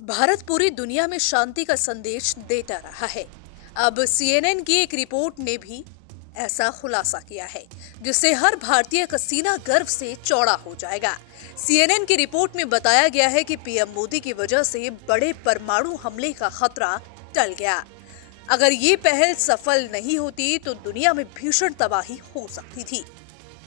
भारत पूरी दुनिया में शांति का संदेश देता रहा है। अब सीएनएन की एक रिपोर्ट ने भी ऐसा खुलासा किया है, जिससे हर भारतीय का सीना गर्व से चौड़ा हो जाएगा। सीएनएन की रिपोर्ट में बताया गया है कि पीएम मोदी की वजह से बड़े परमाणु हमले का खतरा टल गया। अगर ये पहल सफल नहीं होती तो दुनिया में भीषण तबाही हो सकती थी।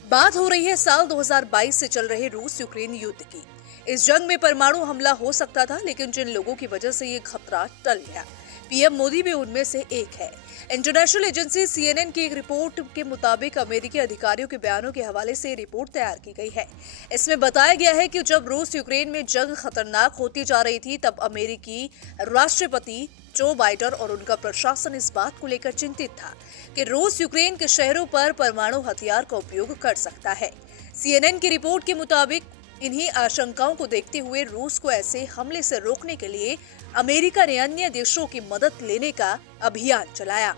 बात हो रही है साल 2022 से चल रहे रूस यूक्रेन युद्ध की। इस जंग में परमाणु हमला हो सकता था, लेकिन जिन लोगों की वजह से ये खतरा टल गया, पीएम मोदी भी उनमें से एक है। इंटरनेशनल एजेंसी सीएनएन की एक रिपोर्ट के मुताबिक अमेरिकी अधिकारियों के बयानों के हवाले से रिपोर्ट तैयार की गई है। इसमें बताया गया है कि जब रूस यूक्रेन में जंग खतरनाक होती जा रही थी, तब अमेरिकी राष्ट्रपति जो बाइडन और उनका प्रशासन इस बात को लेकर चिंतित था कि रूस यूक्रेन के शहरों पर परमाणु हथियार का उपयोग कर सकता है। सीएनएन की रिपोर्ट के मुताबिक इन्हीं आशंकाओं को देखते हुए रूस को ऐसे हमले से रोकने के लिए अमेरिका ने अन्य देशों की मदद लेने का अभियान चलाया।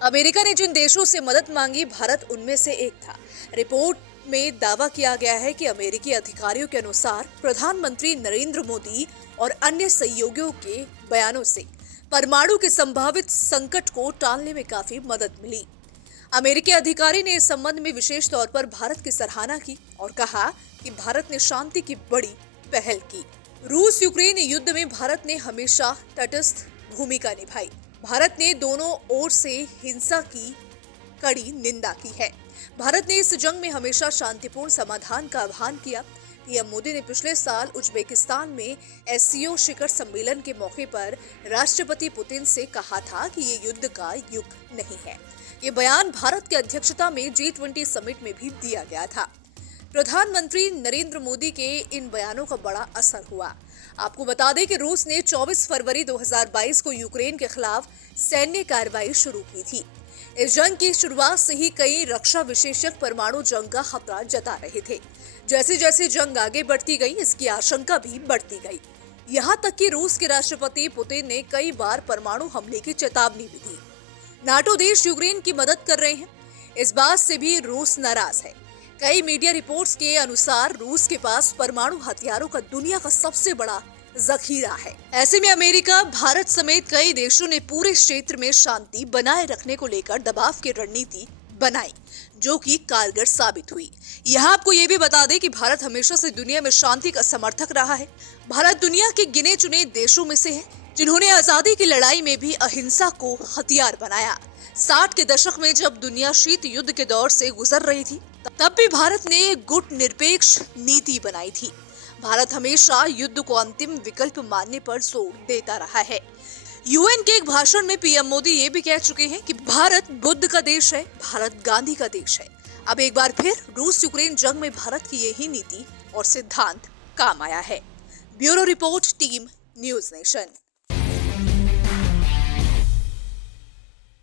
अमेरिका ने जिन देशों से मदद मांगी, भारत उनमें से एक था। रिपोर्ट में दावा किया गया है कि अमेरिकी अधिकारियों के अनुसार प्रधानमंत्री नरेंद्र मोदी और अन्य सहयोगियों के बयानों से परमाणु के संभावित संकट को टालने में काफी मदद मिली। अमेरिकी अधिकारी ने इस संबंध में विशेष तौर पर भारत की सराहना की और कहा कि भारत ने शांति की बड़ी पहल की। रूस यूक्रेन युद्ध में भारत ने हमेशा तटस्थ भूमिका निभाई। भारत ने दोनों ओर से हिंसा की कड़ी निंदा की है। भारत ने इस जंग में हमेशा शांतिपूर्ण समाधान का आह्वान किया। पीएम मोदी ने पिछले साल उज्बेकिस्तान में एससीओ शिखर सम्मेलन के मौके पर राष्ट्रपति पुतिन से कहा था कि ये युद्ध का युग नहीं है। ये बयान भारत की अध्यक्षता में G20 समिट में भी दिया गया था। प्रधानमंत्री नरेंद्र मोदी के इन बयानों का बड़ा असर हुआ। आपको बता दें कि रूस ने 24 फरवरी 2022 को यूक्रेन के खिलाफ सैन्य कार्रवाई शुरू की थी। इस जंग की शुरुआत से ही कई रक्षा विशेषज्ञ परमाणु जंग का खतरा जता रहे थे। जैसे जैसे जंग आगे बढ़ती गई, इसकी आशंका भी बढ़ती गई। यहाँ तक कि रूस के राष्ट्रपति पुतिन ने कई बार परमाणु हमले की चेतावनी भी दी। नाटो देश यूक्रेन की मदद कर रहे हैं, इस बात से भी रूस नाराज है। कई मीडिया रिपोर्ट्स के अनुसार रूस के पास परमाणु हथियारों का दुनिया का सबसे बड़ा जखीरा है। ऐसे में अमेरिका, भारत समेत कई देशों ने पूरे क्षेत्र में शांति बनाए रखने को लेकर दबाव की रणनीति बनाई, जो कि कारगर साबित हुई। यहाँ आपको ये भी बता दें कि भारत हमेशा से दुनिया में शांति का समर्थक रहा है। भारत दुनिया के गिने चुने देशों में से है जिन्होंने आजादी की लड़ाई में भी अहिंसा को हथियार बनाया। 60 के दशक में जब दुनिया शीत युद्ध के दौर से गुजर रही थी, तब भी भारत ने गुट निरपेक्ष नीति बनाई थी। भारत हमेशा युद्ध को अंतिम विकल्प मानने पर जोर देता रहा है। यूएन के एक भाषण में पीएम मोदी ये भी कह चुके हैं कि भारत बुद्ध का देश है, भारत गांधी का देश है। अब एक बार फिर रूस यूक्रेन जंग में भारत की यही नीति और सिद्धांत काम आया है। Bureau report, team news nation.